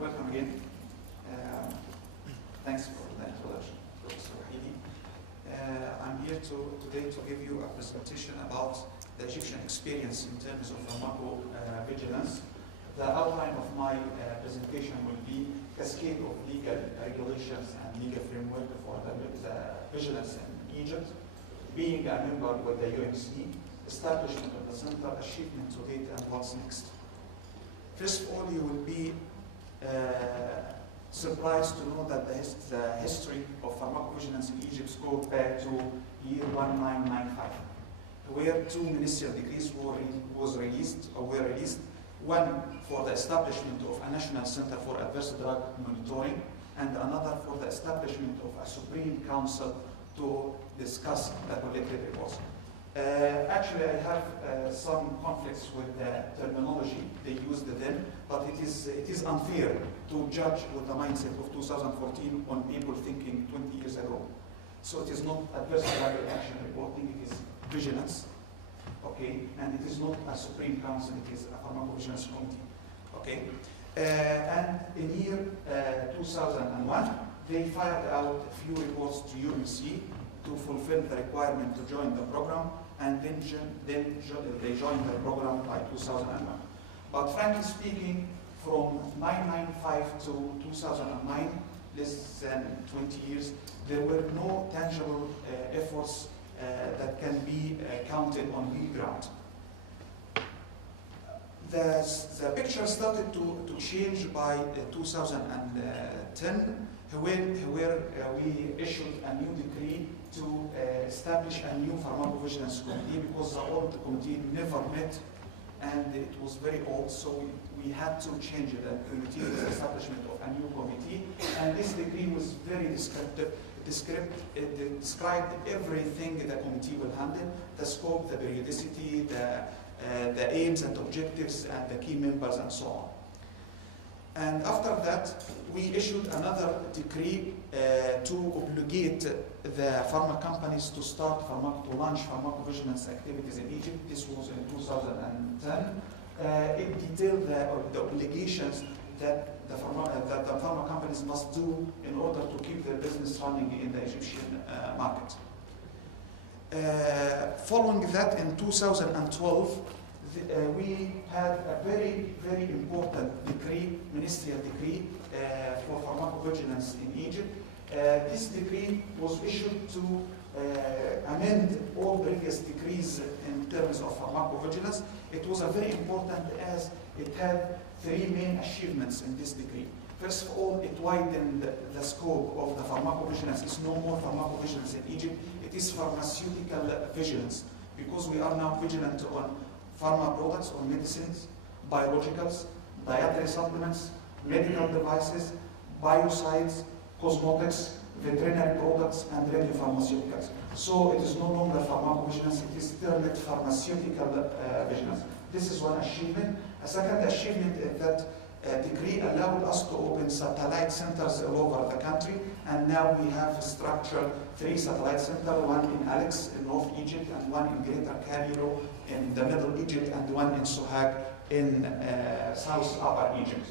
Welcome again. Thanks for the introduction, Professor Wahidi. I'm here today to give you a presentation about the Egyptian experience in terms of pharmacovigilance. The outline of my presentation will be cascade of legal regulations and legal framework for the vigilance in Egypt, being a member with the UNC, establishment of the center, achievement to date, and what's next. First of all, you will be surprised to know that the history of pharmacovigilance in Egypt goes back to year 1995, where two ministerial decrees were released. One for the establishment of a national center for adverse drug monitoring, and another for the establishment of a Supreme Council to discuss the collected reports. Actually, I have some conflicts with the terminology they used then, but it is unfair to judge with the mindset of 2014 on people thinking 20 years ago. So it is not adverse drug action reporting, it is vigilance, okay? And it is not a Supreme Council, it is a pharmacovigilance committee, okay? And in year 2001, they fired out a few reports to UNC to fulfill the requirement to join the program, and then they joined the program by 2001. But frankly speaking, from 1995 to 2009, less than 20 years, there were no tangible efforts that can be counted on real ground. The picture started to change by 2010, where we issued a new decree to establish a new pharmacovigilance committee, because the old committee never met and it was very old, so we had to change the committee with the establishment of a new committee. And this decree was very descriptive. It described everything the committee will handle: the scope, the periodicity, the aims and objectives, and the key members, and so on. And after that, we issued another decree to obligate the pharma companies to launch pharmacovigilance activities in Egypt. This was in 2010. It detailed the obligations that the pharma companies must do in order to keep their business running in the Egyptian market. Following that, in 2012, we had a very, very important decree, ministerial decree for pharmacovigilance in Egypt. This decree was issued to amend all previous decrees in terms of pharmacovigilance. It was a very important as it had three main achievements in this decree. First of all, it widened the scope of the pharmacovigilance. It's no more pharmacovigilance in Egypt. It is pharmaceutical vigilance, because we are now vigilant on pharma products or medicines, biologicals, dietary supplements, medical devices, biocides, cosmetics, veterinary products, and radiopharmaceuticals. So it is no longer pharmacovigilance, it is termed pharmaceutical vigilance. This is one achievement. A second achievement is that decree allowed us to open satellite centers all over the country, and now we have structured 3 satellite centers, one in Alex in North Egypt, and one in Greater Cairo in the Middle Egypt, and one in Sohag in South Upper Egypt.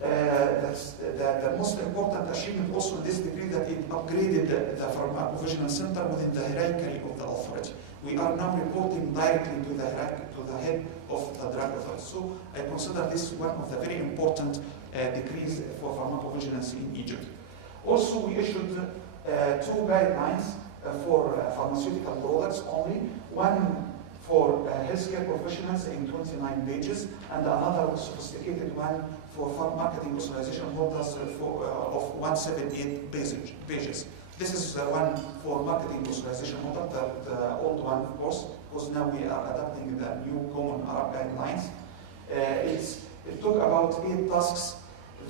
That's the most important achievement also in this decree, that it upgraded the pharmacovigilance center within the hierarchy of the authority. We are now reporting directly to the head of the drug authority. So I consider this one of the very important decrees for pharmacovigilance in Egypt. Also, we issued 2 guidelines for pharmaceutical products only, one for healthcare professionals in 29 pages, and another sophisticated one for marketing authorization holders of 178 pages. This is the one for marketing authorization holder, the old one, of course, because now we are adopting the new common Arab guidelines. It took about 8 tasks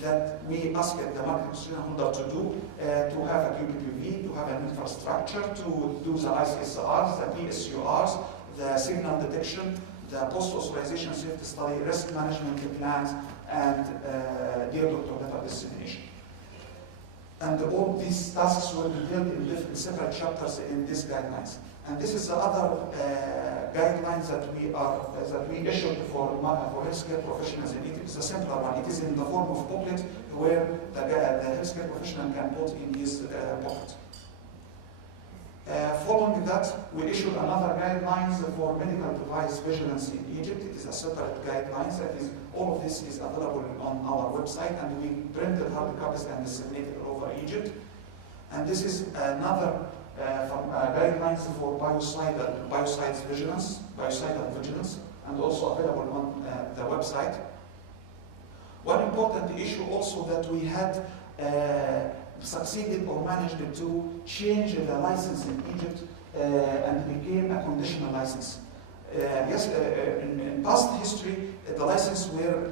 that we asked the marketing authorization holder to do, to have a QPPV, to have an infrastructure, to do the ICSRs, the PSURs, the signal detection, the post-authorization safety study, risk management plans, and dear doctor data dissemination. And all these tasks were detailed in separate chapters in these guidelines. And this is the other guidelines that we issued for healthcare professionals in Egypt is a simpler one. It is in the form of booklet where the healthcare professional can put in his pocket. Following that, we issued another guidelines for medical device vigilance in Egypt. It is a separate guidelines. All of this is available on our website, and we printed hard copies and disseminated all over Egypt. And this is another guidelines for biocides vigilance, biocidal vigilance, and also available on the website. One important issue also that we had succeeded or managed to change the license in Egypt and became a conditional license. In past history, the license were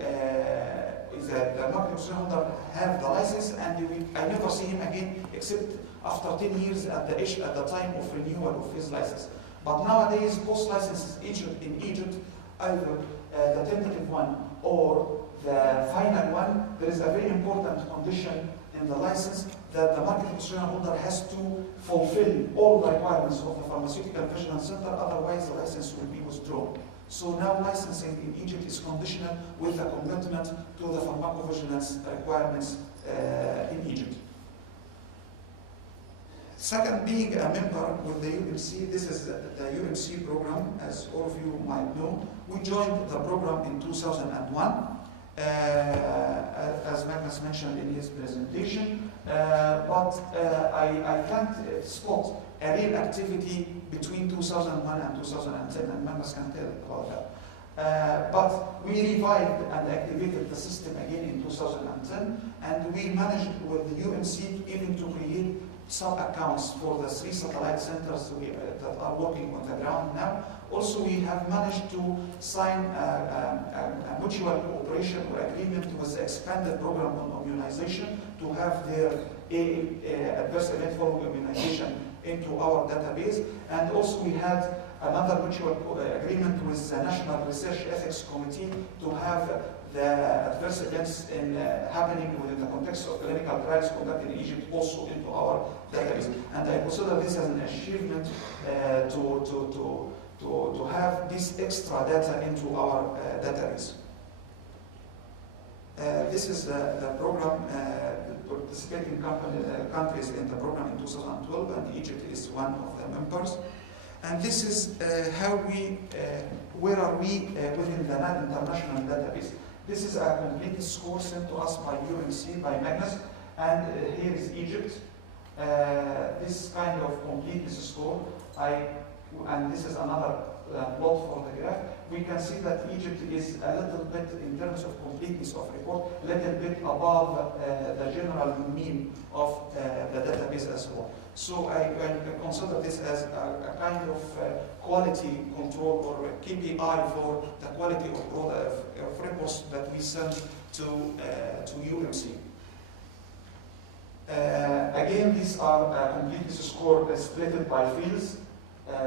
the marketing holder have the license, and I never see him again except after 10 years at the time of renewal of his license. But nowadays, post licenses in Egypt, either the tentative one or the final one, there is a very important condition in the license that the marketing authorization holder has to fulfill all the requirements of the Pharmaceutical Vigilance Center, otherwise the license will be withdrawn. So now licensing in Egypt is conditional with a commitment to the pharmacovigilance requirements in Egypt. Second, being a member with the UMC, this is the UMC program, as all of you might know. We joined the program in 2001. As Magnus mentioned in his presentation, but I can't spot a real activity between 2001 and 2010, and Magnus can tell about that. But we revived and activated the system again in 2010, and we managed with the UMC even to create sub-accounts for the 3 satellite centers that are working on the ground now. Also, we have managed to sign a mutual cooperation or agreement with the expanded program on immunization to have their adverse event following immunization into our database. And also, we had another mutual agreement with the National Research Ethics Committee to have the adverse events happening within the context of clinical trials conducted in Egypt also into our database. And I consider this as an achievement to have this extra data into our database. This is the program, participating countries in the program in 2012, and Egypt is one of the members. And this is where are we within the international database. This is a complete score sent to us by UMC, by Magnus, and here is Egypt. This kind of completeness score, and this is another plot for the graph. We can see that Egypt is a little bit, in terms of completeness of report, a little bit above the general mean of the database as well. So I consider this as a kind of quality control or KPI for the quality of reports that we send to UMC. Again, these are completeness score splitted by fields,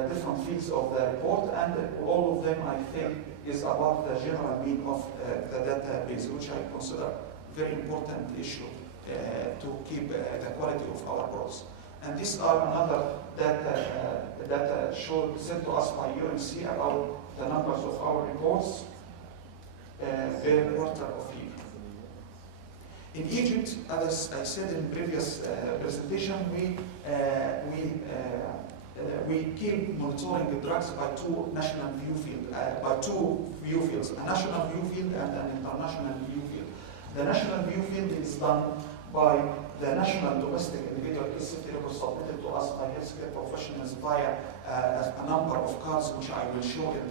different fields of the report, and all of them, I think, is above the general mean of the database, which I consider a very important issue to keep the quality of our reports. And these are another data sent to us by UMC about the numbers of our reports per quarter of year. In Egypt, as I said in previous presentation, we keep monitoring the drugs by two national view fields, a national view field and an international view field. The national view field is done by the national domestic individual case safety record submitted to us by healthcare professionals via a number of cards, which I will show at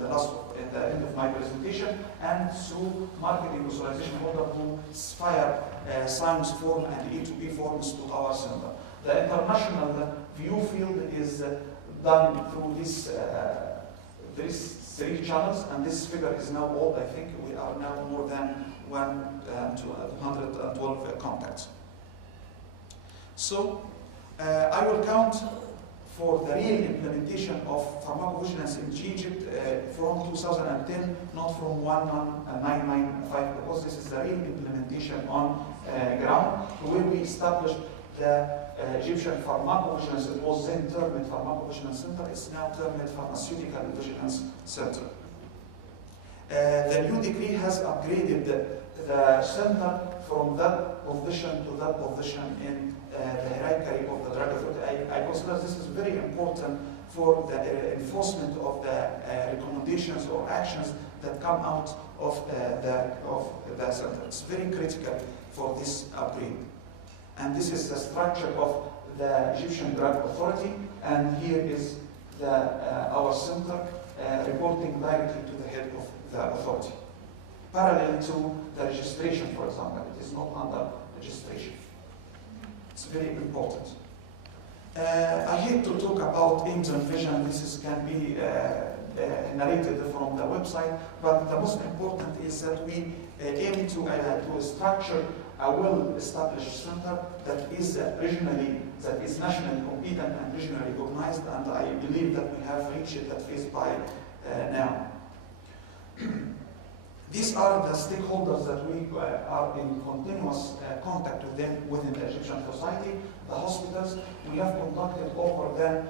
the end of my presentation, and through marketing authorization holder who fire SIMS form and E2B forms to our center. The international view field is done through these 3 channels, and this figure is now old. I think we are now more than 112 contacts. So I will count for the real implementation of pharmacovigilance in Egypt from 2010, not from 1995, because this is the real implementation on ground, where we established the Egyptian Pharmacovigilance. It was then termed Pharmacovigilance Center. It's now termed Pharmaceutical Vigilance Center. The new decree has upgraded the center from that position to that position in the hierarchy of the drug authority. I consider this is very important for the enforcement of the recommendations or actions that come out of the center. It's very critical for this upgrade. And this is the structure of the Egyptian Drug Authority, and here is our center reporting directly to the head of the authority. Parallel to the registration, for example, it is not under registration. It's very important. I hate to talk about aims and vision. This can be narrated from the website, but the most important is that we aim to structure a well-established center that is nationally competent and regionally recognized, and I believe that we have reached that phase by now. These are the stakeholders that we are in continuous contact with them within the Egyptian society. The hospitals, we have conducted over than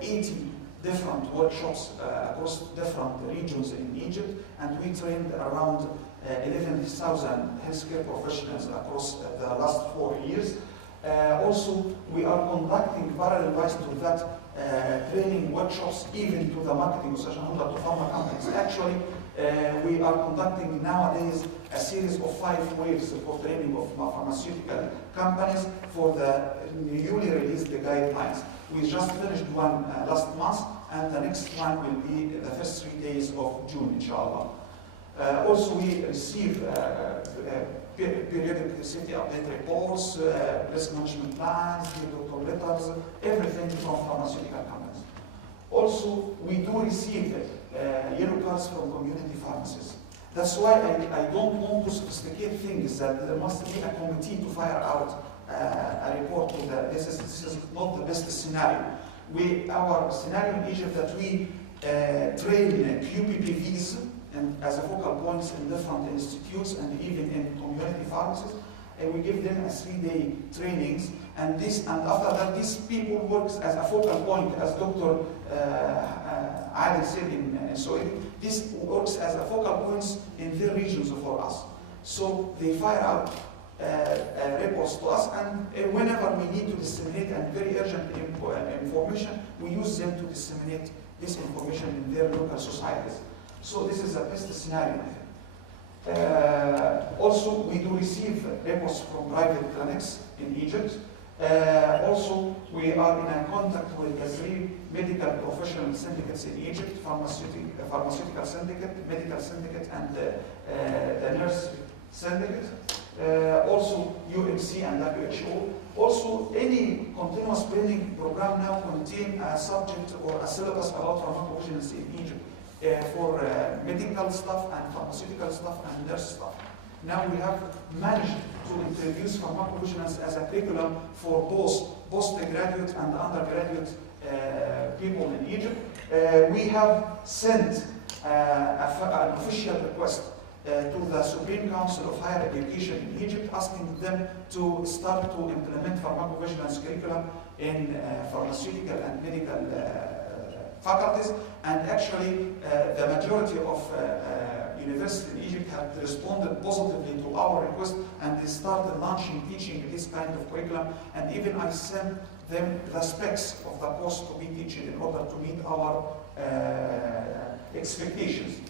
80 different workshops across different regions in Egypt, and we trained around 11,000 healthcare professionals across the last 4 years. Also, we are conducting parallel-wise to that training workshops even to the marketing association, to pharma companies. Actually, we are conducting nowadays a series of 5 waves for training of pharmaceutical companies for the newly released guidelines. We just finished one last month, and the next one will be the first 3 days of June, inshallah. Also, we receive periodic safety update reports, risk management plans, doctor letters, everything from pharmaceutical companies. Also, we do receive yellow cards from community pharmacies. That's why I don't want to sophisticate things that there must be a committee to fire out a report to the, this is not the best scenario. Our scenario in Egypt that we train QPPVs and as a focal points in different institutes and even in community pharmacies, and we give them a 3-day trainings, and after that these people work as a focal point, as Dr. Adil said so this works as a focal points in their regions for us. So they fire out reports to us, and whenever we need to disseminate and very urgent information, we use them to disseminate this information in their local societies. So this is the best scenario. Also, we do receive reports from private clinics in Egypt. Also, we are in a contact with the 3 medical professional syndicates in Egypt: pharmaceutical syndicate, medical syndicate, and the nurse syndicate. Also, UMC and WHO. Also, any continuous training program now contain a subject or a syllabus about pharmacovigilance in Egypt. For medical staff and pharmaceutical staff and nurse staff. Now we have managed to introduce pharmacovigilance as a curriculum for both postgraduate and undergraduate people in Egypt. We have sent an official request to the Supreme Council of Higher Education in Egypt, asking them to start to implement pharmacovigilance curriculum in pharmaceutical and medical faculties, and actually the majority of universities in Egypt have responded positively to our request, and they started launching teaching this kind of curriculum, and even I sent them the specs of the course to be taught in order to meet our expectations.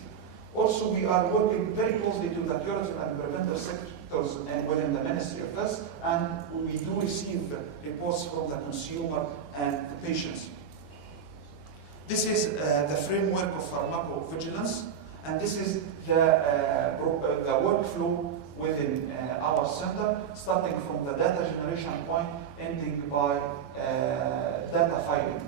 Also, we are working very closely to the curative and preventive sectors within the Ministry of Health, and we do receive reports from the consumer and the patients. This is the framework of pharmacovigilance, and this is the workflow within our center, starting from the data generation point, ending by data filing.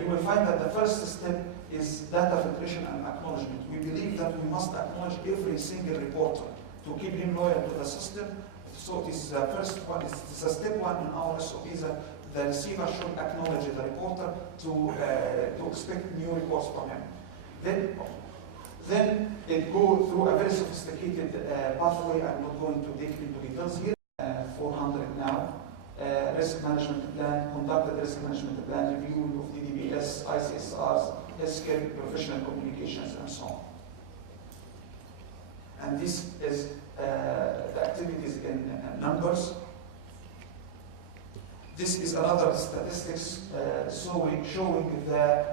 You will find that the first step is data filtration and acknowledgement. We believe that we must acknowledge every single reporter to keep him loyal to the system. So this is the first one. It's a step 1 in our SOP that the receiver should acknowledge the reporter to expect new reports from him. Then it goes through a very sophisticated pathway. I'm not going to dig into details here. 400 now. Risk plan review of DDBS, ICSRs, healthcare professional communications, and so on. And this is the activities in numbers. This is another statistics showing the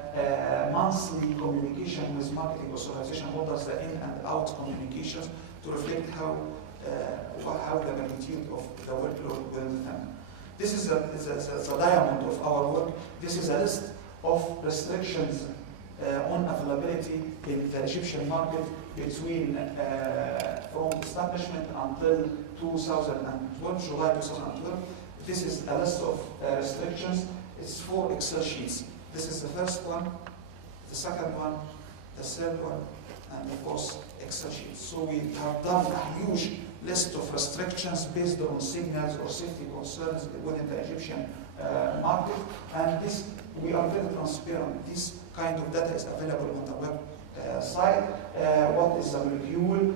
monthly communication with marketing authorization holders, the in and out communications, to reflect how the magnitude of the workload will depend. This is the diamond of our work. This is a list of restrictions on availability in the Egyptian market between from establishment until 2012, July 2012. This is a list of restrictions. It's 4 Excel sheets. This is the first one, the second one, the third one, and the fourth Excel sheet. So we have done a huge list of restrictions based on signals or safety concerns within the Egyptian market. And this, we are very transparent. This kind of data is available on the website. What is the molecule?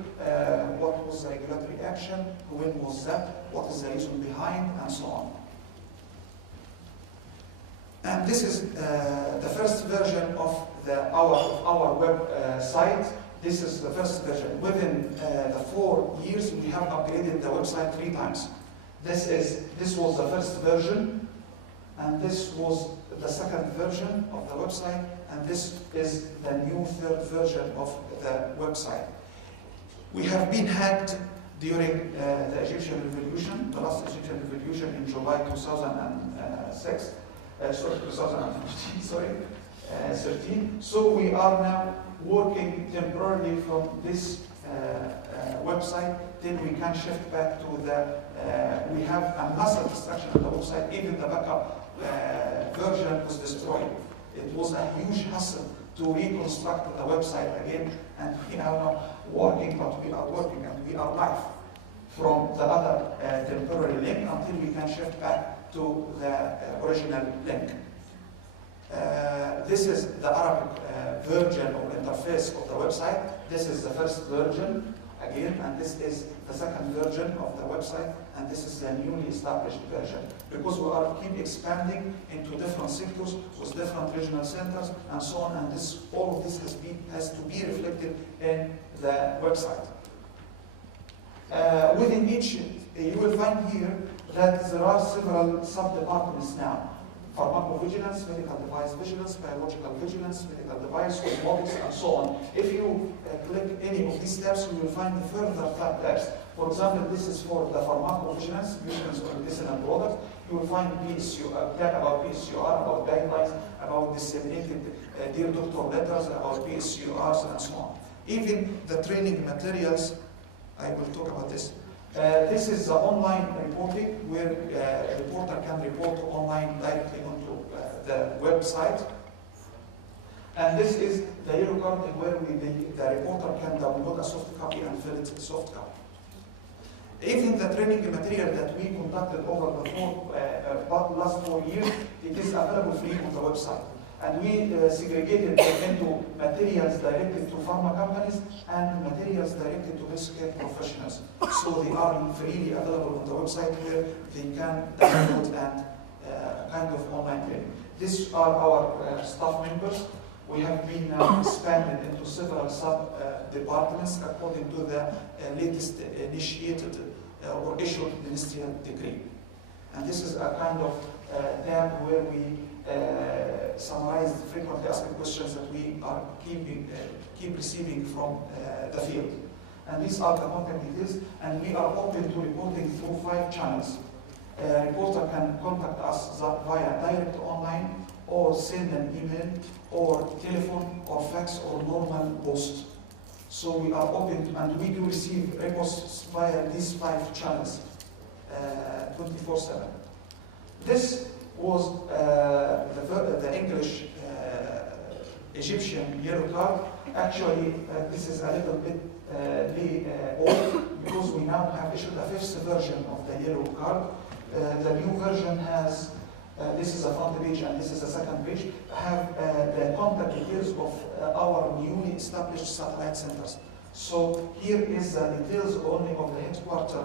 What was the regulatory action? When was that? What is the reason behind? And so on. And this is the first version of our website. This is the first version. Within the 4 years, we have upgraded the website 3 times. This was the first version, and this was the second version of the website, and this is the new 3rd version of the website. We have been hacked during the Egyptian Revolution, the last Egyptian Revolution in July 2006. 13. So we are now working temporarily from this website till we can shift back to the, we have a massive destruction of the website. Even the backup version was destroyed. It was a huge hassle to reconstruct the website again, and we are now working, but we are working and we are live from the other temporary link until we can shift back to the original link. This is the Arabic version or interface of the website. This is the first version again, and this is the second version of the website, and this is the newly established version, because we are keep expanding into different sectors with different regional centers and so on, and this, all of this has to be reflected in the website. Within each, you will find here that there are several sub-departments now. Pharmacovigilance, medical device vigilance, biological vigilance, medical device, robotics, and so on. If you click any of these tabs, you will find further tabs. For example, this is for the pharmacovigilance, vigilance on medicinal products. You will find PSUR, tab about PSUR, about guidelines, about disseminated dear doctor letters, about PSURs, and so on. Even the training materials, I will talk about this. This is the online reporting, where a reporter can report online directly onto the website. And this is the yellow card where the reporter can download a soft copy and fill it soft copy. Even the training material that we conducted over the last 4 years, it is available free on the website. And we segregated them into materials directed to pharma companies and materials directed to healthcare professionals. So they are freely available on the website where they can download and kind of online training. These are our staff members. We have been now expanded into several sub-departments according to the latest initiated or issued ministerial decree. And this is a kind of tab where we summarize the frequently asked questions that we are keep receiving from the field. And these are the contact details, and we are open to reporting through 5 channels. A reporter can contact us via direct online, or send an email, or telephone, or fax, or normal post. So we are open, and we do receive reports via these 5 channels, 24/7. This was the English Egyptian yellow card. Actually, this is a little bit old, because we now have issued a 5th version of the yellow card. The new version has, this is a front page and this is a second page, have the contact details of our newly established satellite centers. So here is the details only of the headquarter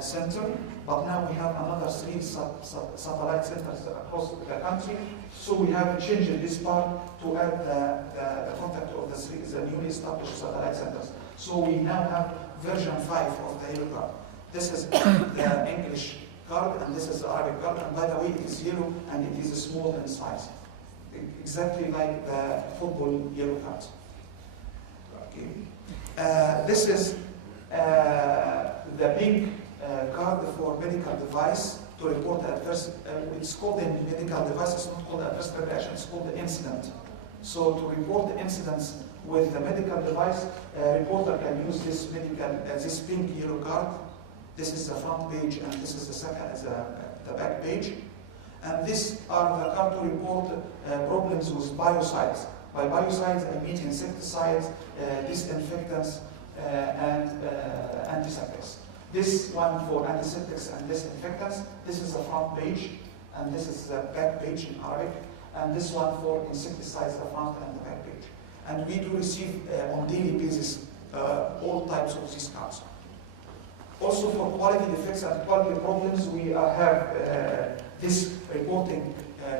center, but now we have another 3 satellite centers across the country. So we have changed this part to add the contact of the newly established satellite centers. So we now have version 5 of the yellow card. This is the English card, and this is the Arabic card. And by the way, it is yellow and it is small in size, exactly like the football yellow card. Okay. This is the big card for medical device to report adverse. It's called a medical device. It's not called adverse reaction. It's called the incident. So to report the incidents with the medical device, a reporter can use this this pink yellow card. This is the front page, and this is the back page. And these are the card to report problems with biocides. By biocides, I mean insecticides, disinfectants, and antiseptics. This one for antiseptics and disinfectants. This is the front page, and this is the back page in Arabic. And this one for insecticides, the front and the back page. And we do receive on daily basis all types of these cards. Also for quality defects and quality problems, we have this reporting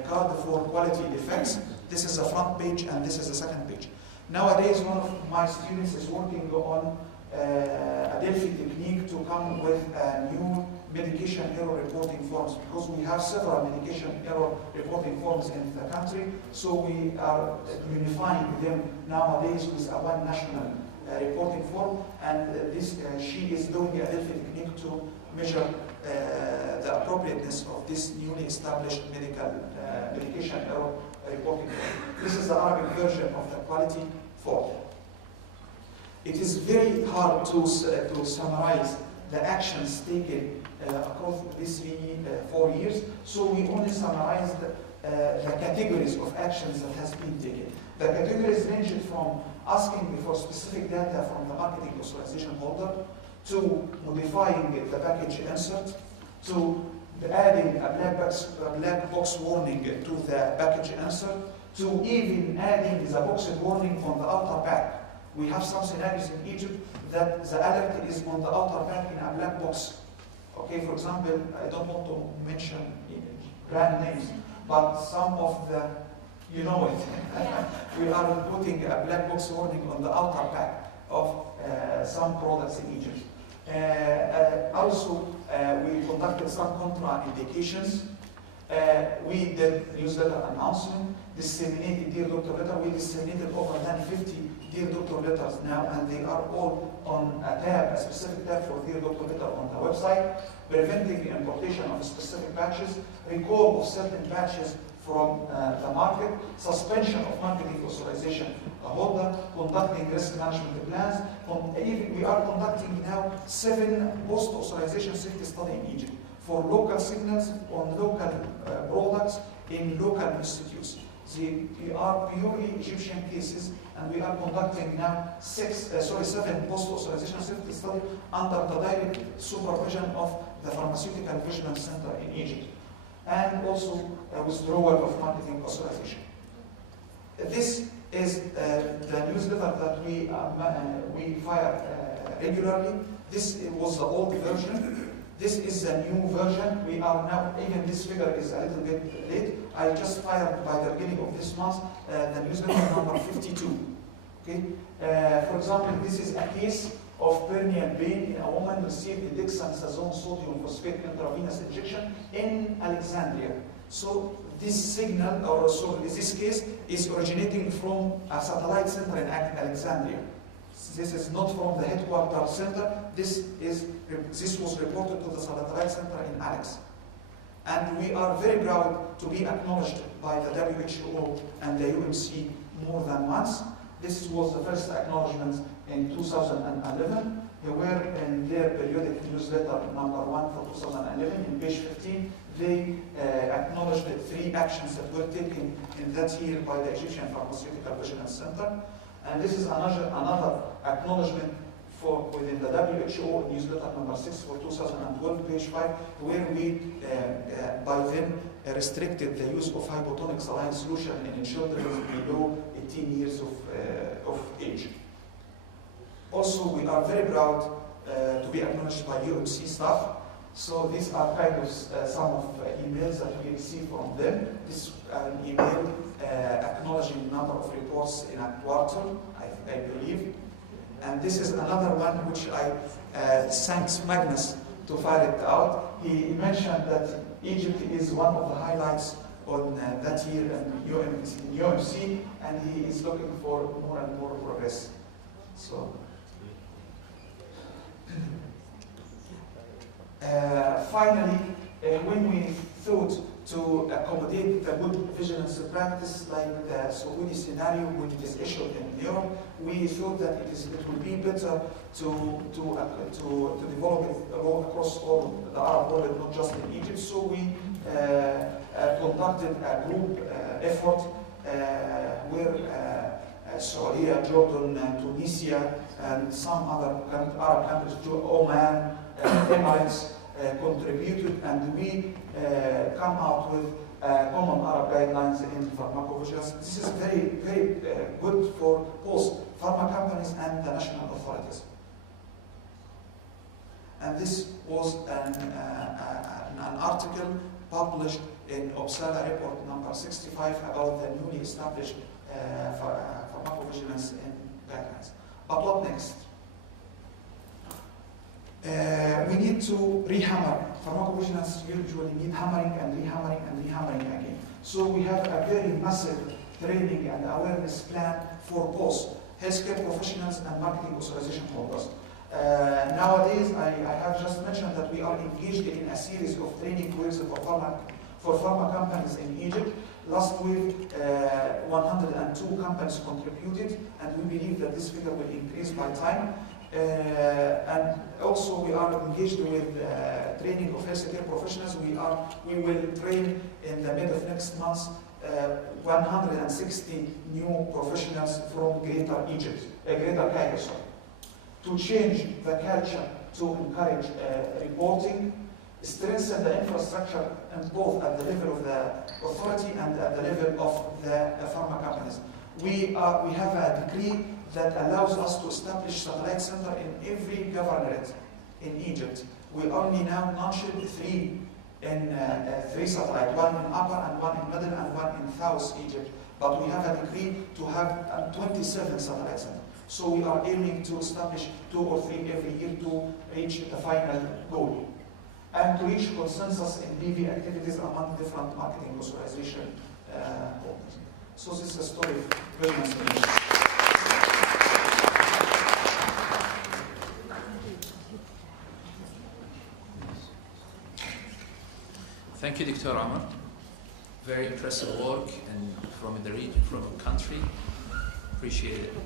card for quality defects. This is the front page and this is the second page. Nowadays, one of my students is working on a Delphi technique to come with new medication error reporting forms, because we have several medication error reporting forms in the country. So we are unifying them nowadays with a one national reporting form, and she is doing a Delphi technique to measure the appropriateness of this newly established medication error reporting form. This is the Arabic version of the quality form. It is very hard to summarize the actions taken across these 4 years, so we only summarized the categories of actions that has been taken. The categories range from asking for specific data from the marketing authorization holder, to modifying the package insert, to adding a black box warning to the package insert, to even adding the box warning on the outer pack. We have some scenarios in Egypt that the alert is on the outer pack in a black box. Okay, for example, I don't want to mention brand names, but some of the, you know it. Yeah. We are putting a black box warning on the outer pack of some products in Egypt. Also, we conducted some contraindications. We did newsletter announcement, disseminated Dear Doctor letter. We disseminated over than 50 Dear Doctor letters now, and they are all on a specific tab for Dear Doctor letter on the website. Preventing the importation of specific batches, recall of certain batches from the market, suspension of marketing authorization holder, conducting risk management plans. We are conducting now 7 post-authorization safety studies in Egypt for local signals on local products in local institutes. They are purely Egyptian cases, and we are conducting now 7 post-authorization safety studies under the direct supervision of the Pharmaceutical Vigilance Center in Egypt, and also withdrawal of marketing authorization. This is the newsletter that we fire regularly. This was the old version. This is the new version. We are now, even this figure is a little bit late. I just fired by the beginning of this month the newsletter number 52. Okay. For example, this is a case of perineal pain in a woman received dexamethasone sodium phosphate intravenous injection in Alexandria. So this signal, or so this case, is originating from a satellite center in Alexandria. This is not from the headquarters center. This was reported to the satellite center in Alex. And we are very proud to be acknowledged by the WHO and the UMC more than once. This was the first acknowledgement in 2011. They were in their periodic newsletter number 1 for 2011, in page 15. They acknowledged the 3 actions that were taken in that year by the Egyptian Pharmaceutical Vigilance Center. And this is another acknowledgement for within the WHO newsletter number 6 for 2012, page 5, where we by then restricted the use of hypotonic saline solution in children below 18 years of age. Also, we are very proud to be acknowledged by UMC staff. So these are kind of some of emails that we received from them. This is an email acknowledging number of reports in a quarter, I believe. And this is another one which I thanks Magnus to fire it out. He mentioned that Egypt is one of the highlights on that year in UMC, and he is looking for more and more progress. So, finally, when we thought to accommodate the good vigilance practice like the Saudi scenario when it is issued in Europe, we thought that it would be better to develop it across all the Arab world, not just in Egypt. So we conducted a group effort where Saudi, Jordan, Tunisia, and some other Arab countries, Oman, Emirates, contributed, and we come out with common Arab guidelines in pharmacovigilance. This is very, very good for both pharma companies and the national authorities. And this was an article published in Uppsala Report number 65 about the newly established pharmacovigilance in guidelines. But what next? We need to rehammer. Pharmacovigilance usually need hammering and rehammering and rehammering again. So we have a very massive training and awareness plan for both healthcare professionals and marketing authorization holders. Nowadays, I have just mentioned that we are engaged in a series of training courses for pharma companies in Egypt. Last week, 102 companies contributed, and we believe that this figure will increase by time. And also we are engaged with training of healthcare professionals. We will train in the mid of next month 160 new professionals from Greater Egypt, Greater Cairo, to change the culture, to encourage reporting, strengthen the infrastructure, and both at the level of the authority and at the level of the pharma companies. We have a decree that allows us to establish satellite center in every governorate in Egypt. We only now launched three satellite, one in Upper and one in Middle and one in South Egypt. But we have a decree to have 27 satellite centers. So we are aiming to establish 2 or 3 every year to reach the final goal. And to reach consensus in PV activities among different marketing authorization holders. So this is a story of vigilance in Egypt. Thank you, Dr. Amr. Very impressive work and from the region, from the country. Appreciate it.